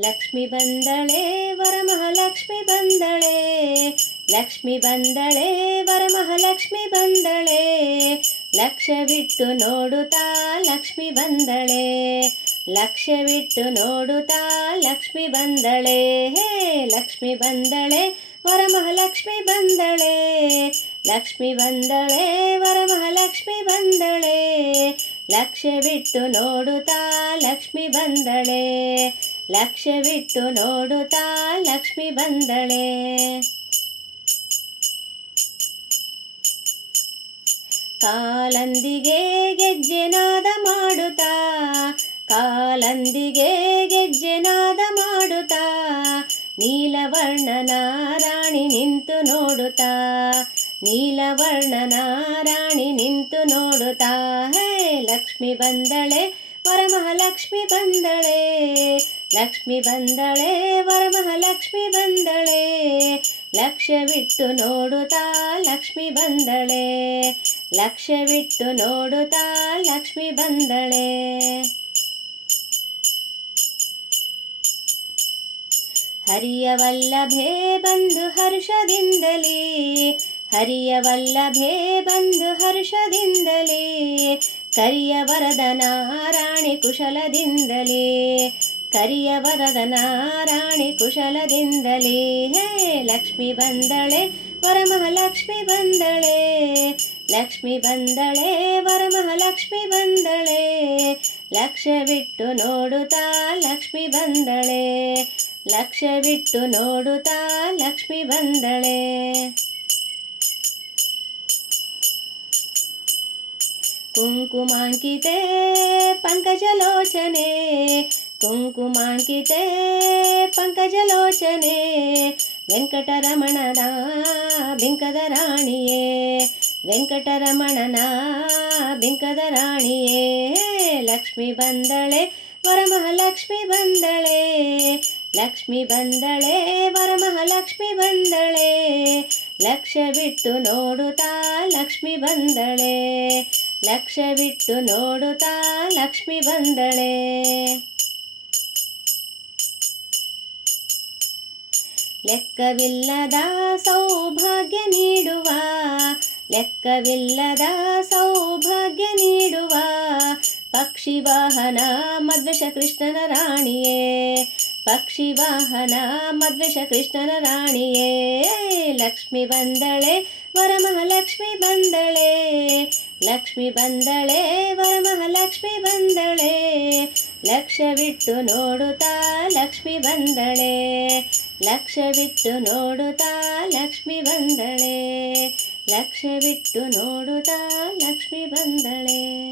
ಲಕ್ಷ್ಮಿ ಬಂದಳೆ, ವರಮಹಾಲಕ್ಷ್ಮಿ ಬಂದಳೆ. ಲಕ್ಷ್ಮಿ ಬಂದಳೆ, ವರಮಹಾಲಕ್ಷ್ಮಿ ಬಂದಳೆ. ಲಕ್ಷ ಬಿಟ್ಟು ನೋಡುತ್ತಾ ಲಕ್ಷ್ಮಿ ಬಂದಳೆ. ಲಕ್ಷ ಲಕ್ಷ್ಯವಿಟ್ಟು ನೋಡುತ್ತಾ ಲಕ್ಷ್ಮಿ ಬಂದಳೆ. ಹೇ, ಲಕ್ಷ್ಮಿ ಬಂದಳೆ, ವರಮಹಾಲಕ್ಷ್ಮಿ ಬಂದಳೆ. ಲಕ್ಷ್ಮಿ ಬಂದಳೆ, ವರಮಹಾಲಕ್ಷ್ಮಿ ಬಂದಳೆ. ಲಕ್ಷ ಲಕ್ಷ್ಯವಿಟ್ಟು ನೋಡುತ್ತಾ ಲಕ್ಷ್ಮಿ ಬಂದಳೆ. ಲಕ್ಷ್ಯವಿಟ್ಟು ನೋಡುತ್ತಾ ಲಕ್ಷ್ಮಿ ಬಂದಳೆ. ಕಾಲಂದಿಗೆ ಗೆಜ್ಜೆನಾದ ಮಾಡುತ್ತಾ, ಕಾಲಂದಿಗೆ ಗೆಜ್ಜೆನಾದ ಮಾಡುತ್ತಾ ನೀಲವರ್ಣನ ರಾಣಿ ನಿಂತು ನೋಡುತ್ತಾ ನೀಲವರ್ಣನ ರಾಣಿ ನಿಂತು ನೋಡುತ್ತಾ. ಹೇ ಲಕ್ಷ್ಮಿ ಬಂದಳೆ ಪರಮಹಾಲಕ್ಷ್ಮಿ ಬಂದಳೆ. ಲಕ್ಷ್ಮಿ ಬಂದಳೆ, ವರಮಹಾಲಕ್ಷ್ಮಿ ಬಂದಳೆ. ಲಕ್ಷ್ಯವಿಟ್ಟು ನೋಡುತ್ತಾ ಲಕ್ಷ್ಮಿ ಬಂದಳೆ. ಲಕ್ಷ್ಯವಿಟ್ಟು ನೋಡುತ್ತಾ ಲಕ್ಷ್ಮಿ ಬಂದಳೆ. ಹರಿಯ ವಲ್ಲಭೆ ಬಂದು ಹರ್ಷದಿಂದಲೇ. ಹರಿಯ ವಲ್ಲಭೆ ಬಂದು ಹರ್ಷದಿಂದಲೇ. ಕರಿಯ ವರದನ ರಾಣಿ ಕುಶಲದಿಂದಲೇ. ಕರಿಯ ರಾಣಿ ಕುಶಲದಿಂದಲೇ. ಹೇ, ಲಕ್ಷ್ಮಿ ಬಂದಳೆ, ವರಮಹಾಲಕ್ಷ್ಮಿ ಬಂದಳೆ. ಲಕ್ಷ್ಮಿ ಬಂದಳೆ, ವರಮಹಾಲಕ್ಷ್ಮಿ ಬಂದಳೆ. ಲಕ್ಷ್ಯವಿಟ್ಟು ನೋಡುತ್ತಾ ಲಕ್ಷ್ಮಿ ಬಂದಳೆ. ಲಕ್ಷ್ಯವಿಟ್ಟು ನೋಡುತ್ತಾ ಲಕ್ಷ್ಮಿ ಬಂದಳೆ. ಕುಂಕುಮಾಂಕಿತೆ, ಪಂಕಜಲೋಚನೆ. ಕುಂಕುಮಾಂಕಿತೆ, ಪಂಕಜಲೋಚನೆ, ವೆಂಕಟರಮಣನ ಬಿಂಕದ ರಾಣಿಯೇ, ವೆಂಕಟರಮಣನ ಬಿಂಕದ ರಾಣಿಯೇ, ಲಕ್ಷ್ಮಿ ಬಂದಳೆ, ವರಮಹಾಲಕ್ಷ್ಮಿ ಬಂದಳೆ, ಲಕ್ಷ್ಮಿ ಬಂದಳೆ, ವರಮಹಾಲಕ್ಷ್ಮಿ ಬಂದಳೆ ಲಕ್ಷ್ಯವಿಟ್ಟು ನೋಡುತ್ತಾ ಲಕ್ಷ್ಮಿ ಬಂದಳೆ ಲಕ್ಷ್ಯವಿಟ್ಟು ನೋಡುತ್ತಾ ಲಕ್ಷ್ಮಿ ಬಂದಳೆ. ಲೆಕ್ಕವಿಲ್ಲದ ಸೌಭಾಗ್ಯ ನೀಡುವ, ಲೆಕ್ಕವಿಲ್ಲದ ಸೌಭಾಗ್ಯ ನೀಡುವ ಪಕ್ಷಿ ವಾಹನ ಮದ್ವೇಷ ಕೃಷ್ಣನ ರಾಣಿಯೇ, ಪಕ್ಷಿ ವಾಹನ ಮದ್ವೇಷ ಕೃಷ್ಣನ ರಾಣಿಯೇ, ಲಕ್ಷ್ಮಿ ಬಂದಳೆ ವರಮಹಾಲಕ್ಷ್ಮಿ ಬಂದಳೆ, ಲಕ್ಷ್ಮಿ ಬಂದಳೆ ವರಮಹಾಲಕ್ಷ್ಮಿ ಬಂದಳೆ ಲಕ್ಷ್ಯವಿಟ್ಟು ನೋಡುತ್ತಾ ಲಕ್ಷ್ಮಿ ಬಂದಳೆ. ಲಕ್ಷ್ಯವಿಟ್ಟು ನೋಡುತ್ತಾ ಲಕ್ಷ್ಮಿ ಬಂದಳೆ. ಲಕ್ಷ್ಯವಿಟ್ಟು ನೋಡುತ್ತಾ ಲಕ್ಷ್ಮಿ ಬಂದಳೆ.